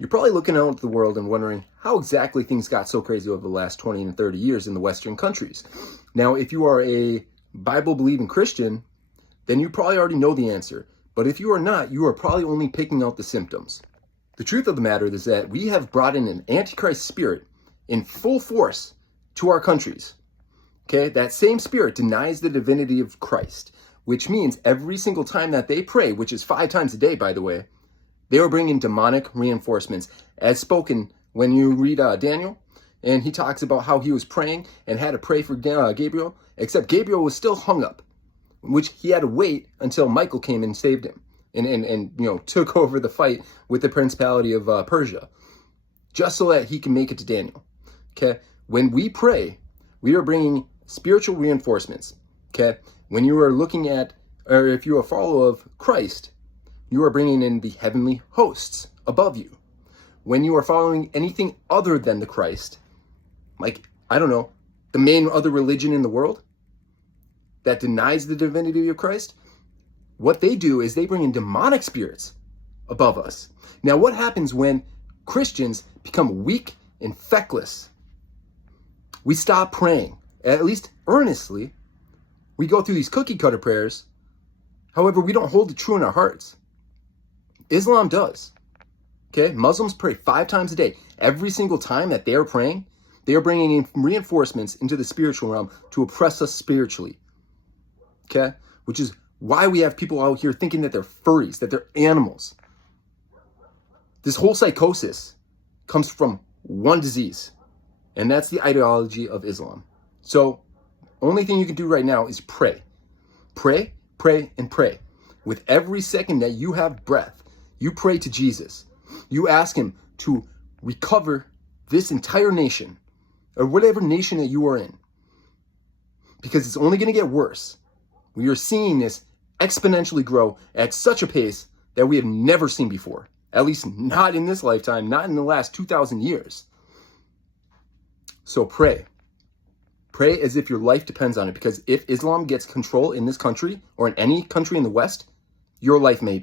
You're probably looking out at the world and wondering how exactly things got so crazy over the last 20 and 30 years in the Western countries. Now, if you are a Bible-believing Christian, then you probably already know the answer. But if you are not, you are probably only picking out the symptoms. The truth of the matter is that we have brought in an Antichrist spirit in full force to our countries. Okay, that same spirit denies the divinity of Christ, which means every single time that they pray, which is 5 times a day, by the way, they are bringing demonic reinforcements, as spoken when you read Daniel, and he talks about how he was praying and had to pray for Gabriel, except Gabriel was still hung up, which he had to wait until Michael came and saved him and took over the fight with the principality of Persia, just so that he can make it to Daniel. Okay, when we pray, we are bringing spiritual reinforcements. Okay, when you are looking at, or if you're a follower of Christ, you are bringing in the heavenly hosts above you. When you are following anything other than the Christ, like, I don't know, the main other religion in the world that denies the divinity of Christ, what they do is they bring in demonic spirits above us. Now, what happens when Christians become weak and feckless? We stop praying, at least earnestly. We go through these cookie cutter prayers. However, we don't hold it true in our hearts. Islam does. Okay, Muslims pray 5 times a day. Every single time that they are praying, they are bringing in reinforcements into the spiritual realm to oppress us spiritually. Okay, which is why we have people out here thinking that they're furries, that they're animals. This whole psychosis comes from one disease, and that's the ideology of Islam. So, only thing you can do right now is pray. Pray, pray, and pray. With every second that you have breath, you pray to Jesus. You ask him to recover this entire nation, or whatever nation that you are in, because it's only going to get worse. We are seeing this exponentially grow at such a pace that we have never seen before, at least not in this lifetime, not in the last 2,000 years. So pray. Pray as if your life depends on it, because if Islam gets control in this country or in any country in the West, your life may